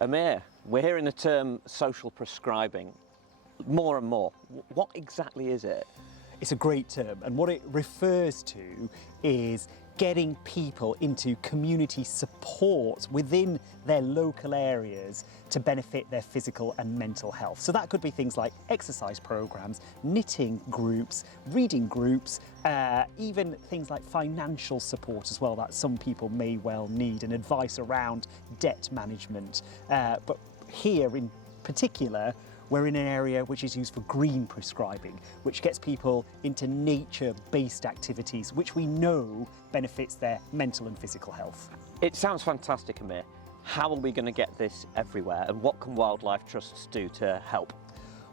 Amir, we're hearing the term social prescribing more and more. What exactly is it? It's a great term, and what it refers to is getting people into community support within their local areas to benefit their physical and mental health. So that could be things like exercise programs, knitting groups, reading groups, even things like financial support as well that some people may well need, and advice around debt management. But here in particular, we're in an area which is used for green prescribing, which gets people into nature-based activities, which we know benefits their mental and physical health. It sounds fantastic, Amir. How are we going to get this everywhere, and what can wildlife trusts do to help?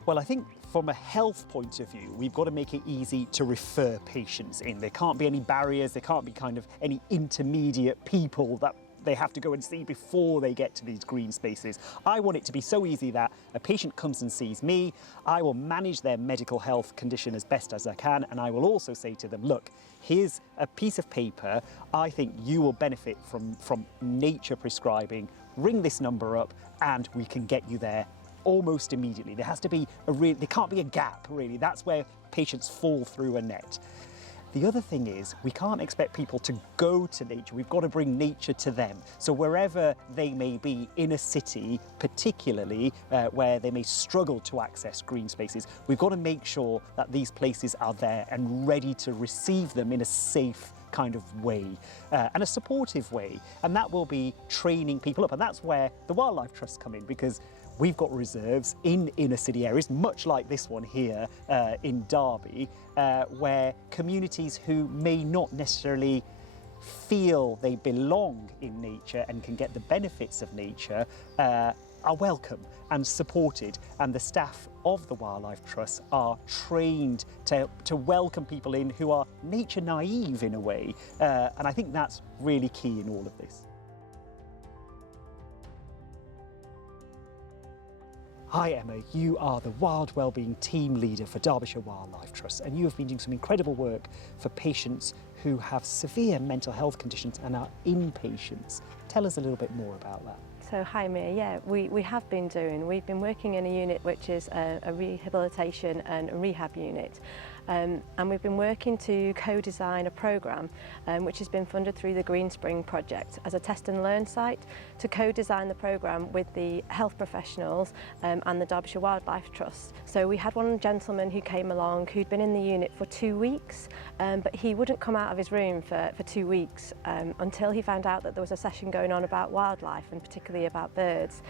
Well, I think from a health point of view, we've got to make it easy to refer patients in. There can't be any barriers, there can't be kind of any intermediate people that they have to go and see before they get to these green spaces. I want it to be so easy that a patient comes and sees me, I will manage their medical health condition as best as I can, and I will also say to them, look, here's a piece of paper, I think you will benefit from nature prescribing, ring this number up and we can get you there almost immediately. There has to be there can't be a gap really, that's where patients fall through a net. The other thing is, we can't expect people to go to nature, we've got to bring nature to them. So wherever they may be in a city, particularly where they may struggle to access green spaces, we've got to make sure that these places are there and ready to receive them in a safe kind of way and a supportive way. And that will be training people up. And that's where the wildlife trusts come in, because we've got reserves in inner city areas, much like this one here in Derby, where communities who may not necessarily feel they belong in nature and can get the benefits of nature are welcome and supported, and the staff of the Wildlife Trust are trained to welcome people in who are nature naive in a way, and I think that's really key in all of this. Hi Emma, you are the Wild Wellbeing Team Leader for Derbyshire Wildlife Trust, and you have been doing some incredible work for patients who have severe mental health conditions and are inpatients. Tell us a little bit more about that. So hi Amir, yeah, we've been working in a unit which is a rehabilitation and a rehab unit, and we've been working to co-design a programme which has been funded through the Green Spring project as a test and learn site to co-design the programme with the health professionals and the Derbyshire Wildlife Trust. So we had one gentleman who came along who'd been in the unit for 2 weeks, but he wouldn't come out of his room for 2 weeks until he found out that there was a session going on about wildlife, and particularly about birds.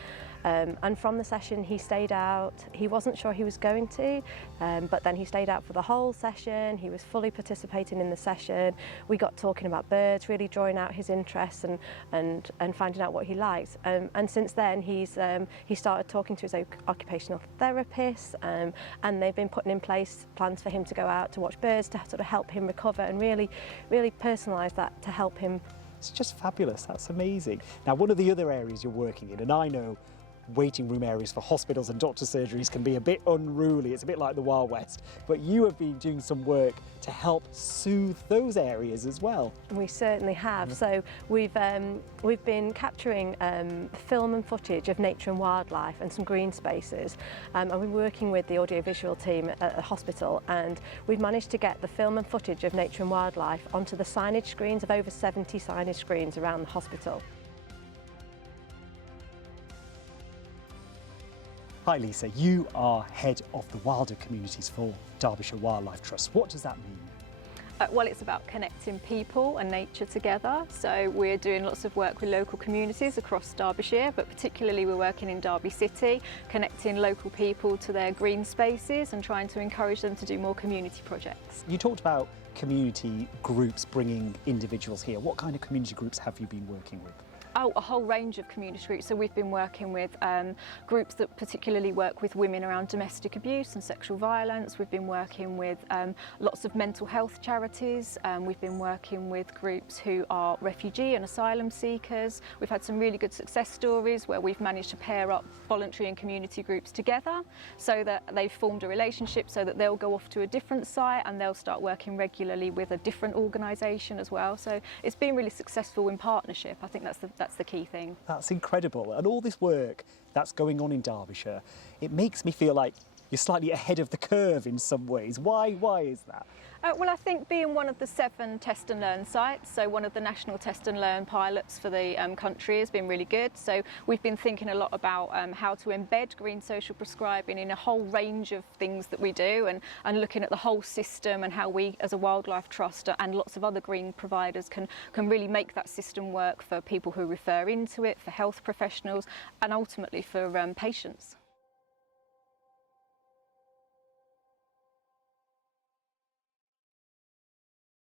And from the session he stayed out. He wasn't sure he was going to, but then he stayed out for the whole session. He was fully participating in the session. We got talking about birds, really drawing out his interests and finding out what he likes. And since then he started talking to his occupational therapist, and they've been putting in place plans for him to go out to watch birds to sort of help him recover and really personalise that to help him. It's just fabulous, that's amazing. Now, one of the other areas you're working in, and I know waiting room areas for hospitals and doctor surgeries can be a bit unruly, it's a bit like the Wild West, but you have been doing some work to help soothe those areas as well. We certainly have. So we've been capturing film and footage of nature and wildlife and some green spaces, and we're working with the audiovisual team at the hospital, and we've managed to get the film and footage of nature and wildlife onto the signage screens of over 70 signage screens around the hospital. Hi Lisa, you are head of the Wilder Communities for Derbyshire Wildlife Trust. What does that mean? Well, it's about connecting people and nature together. So we're doing lots of work with local communities across Derbyshire, but particularly we're working in Derby City, connecting local people to their green spaces and trying to encourage them to do more community projects. You talked about community groups bringing individuals here. What kind of community groups have you been working with? Oh, a whole range of community groups. So we've been working with groups that particularly work with women around domestic abuse and sexual violence. We've been working with lots of mental health charities. We've been working with groups who are refugee and asylum seekers. We've had some really good success stories where we've managed to pair up voluntary and community groups together so that they've formed a relationship, so that they'll go off to a different site and they'll start working regularly with a different organisation as well. So it's been really successful in partnership. I think that's That's the key thing. That's incredible. And all this work that's going on in Derbyshire, it makes me feel like you're slightly ahead of the curve in some ways. Why is that? Well, I think being one of the 7 test and learn sites, so one of the national test and learn pilots for the country, has been really good. So we've been thinking a lot about how to embed green social prescribing in a whole range of things that we do, and looking at the whole system and how we as a wildlife trust and lots of other green providers can really make that system work for people who refer into it, for health professionals and ultimately for patients.